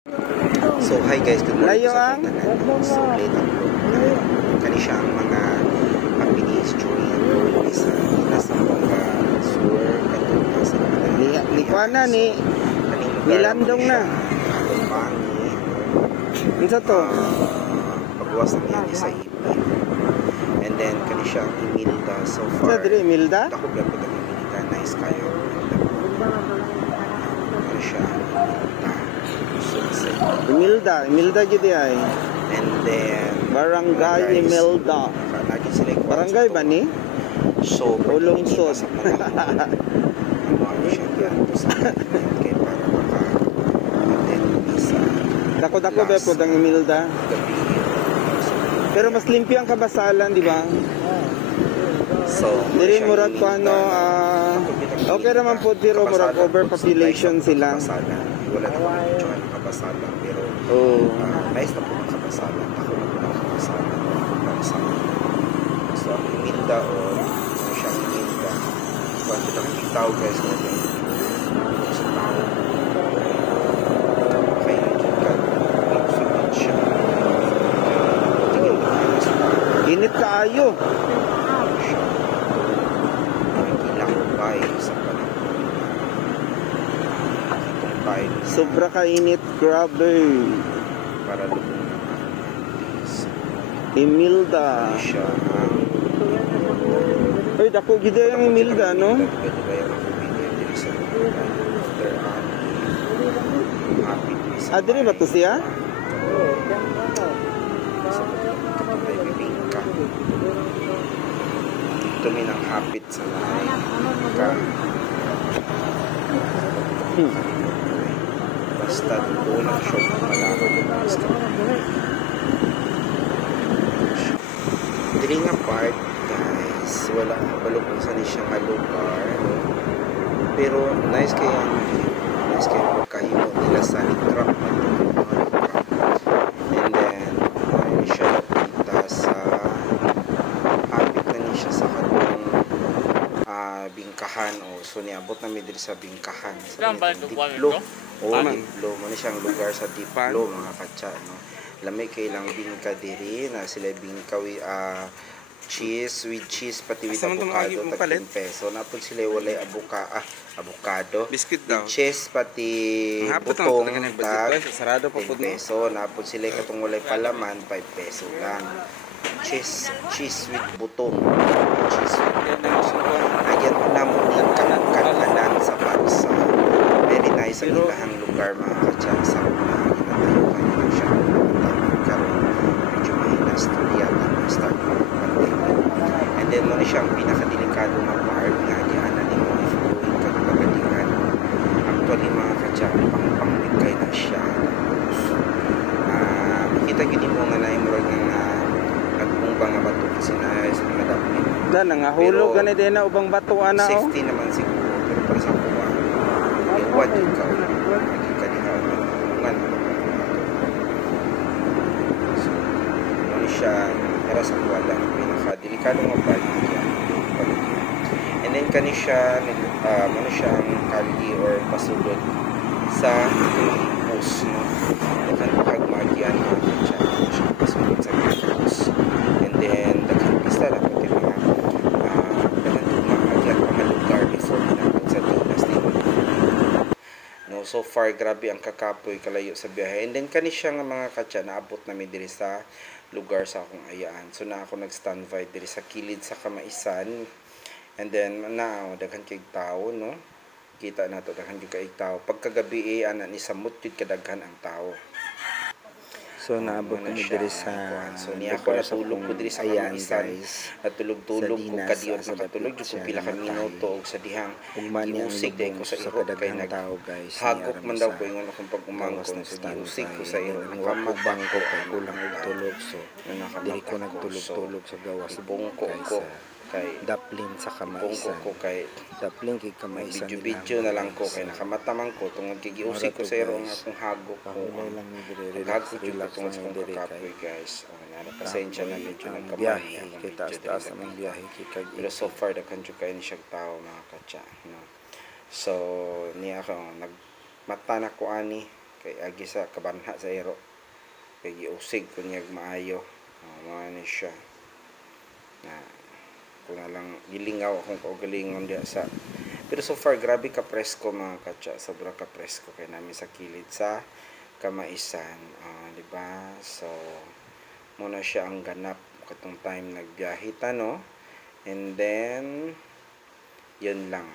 So hi guys, good morning Layo sa ang tanan. So late ang vlog. Kani siya ang mga happenings during ang vlog sa nasa mga sur katong sa mga Likwana ni Milandong na. Pangi. Unsa to? Pagwas ang yan sa ipin. And then kani siya ang Imelda so far. Sa diri Milda? Ako gyud ang Imelda nice kayo. Kani siya ang Imelda. So Imelda gid ay. and then Barangay guys, Imelda. lagi sila ikuha Barangay sa ba ni? so Ulungsod. sa mga ano siya yan sa kay para maka-attend sa Dako-dako ba po ang Imelda? gabi. Pero mas limpyo ang kabasalan, di ba? So Diri murag ko ano, okay naman po pero murag overpopulation sila. Wala naman medyo ang kabasalan pero nice na po ang kabasalan. Ako na po ang kabasalan para sa akin. So ang Imelda o ano siyang Imelda. So ang kita kang tao guys na yung sa tao. Kaya yung ka nagsugod siya. Tingin mo tayo sa tao. Init kaayo. Siya. Ilang bahay sa panahon na itong time Sobra kainit, grabe. para lubong naman Imelda. siya ang Ay, dako gid ang Imelda, no? Diri ba to siya? Ito minang hapit sa lahay ka basta doon ang show malaman yung basta diri nga part guys wala kabalo kung saan siya nga lugar pero nice kaya pagkahimo nila sa litrap and then siya napita sa hapit na ni siya sa kanong bingkahan o so niabot na mi diri sa bingkahan sa Diplo Diplo mo siyang lugar sa Diplo mga katsa no lamay kay lang bingka diri na sila bingkawi cheese with cheese pati with avocado tag 10 peso napod sila walay avocado Biscuit with cheese pati butong tag sarado 10 peso napod sila katong walay palaman 5 peso lang cheese with butong cheese with agyan na mo ni kananan sa bansa very nice ang ilahang lugar mga katsa sa una ginatayo kayo siya karon medyo mahina storya na start and then mo na siyang pinakadelikado na part nga dianan ni mo ifluin kag pagalingan actually mga katsa pang-panglikay na siya makita gini mo nga na imurag nga nagpumba nga bato kasi na sa mga dapit Da nangahulog gani din na ubang bato ana oh. safety naman siguro pero para sa kuha iwad yung ka naging kanihaw nga so ano siya para sa kuha lang pinakadelikado nga part and then kani siya ano siya ang candy or pasulod sa post no dakan pagmagyan na siya pasulod sa post and then dakan pista na pati mga dakan tumagyan mga lugar before na sa Tinas din no so far grabe ang kakapoy kalayo sa biyahe and then kani siya nga mga katsa naabot namin diri sa lugar sa akong ayaan so na ako nag standby diri sa kilid sa Kamaisan and then daghan kay tao no kita nato daghan kay tao pagkagabi ana ni samot jud kadaghan ang tao So naabot kami diri sa so niya ako natulog ko diri sa Kamaisan natulog-tulog ko kadiyon nakatulog jud ko pila ka minuto og sa dihang giusig day ko sa irot kay tao guys hagok man daw ko ingon akong pag-umangkon sa giusig ko sa irot nakapubang ko kay kulang og tulog so diri ko nagtulog-tulog sa gawas bungko ko kay daplin sa Kamaisan ko kay daplin kay Kamaisan video na lang ko kay nakamataman ko tungod kay giusig ko sa iro nga akong hagok ko lang ni diri hagok jud ko tungod sa akong kakapoy guys nara pasensya na medyo ng biyahe kay taas ang biyahe kay pero so far daghan jud kay ni siya tao mga katsa no so niya ako nagmata na ko ani kay agi sa kabanha sa ero kay giusig kunyag maayo. Mao ni siya na kung na lang gilingaw akong kaugalingon diya sa, pero so far grabe ka presko mga katsa, sobra ka presko kay namin sa kilid sa Kamaisan, di ba? So muna siya ang ganap katong time nagbiyahe ta, no? And then yun lang.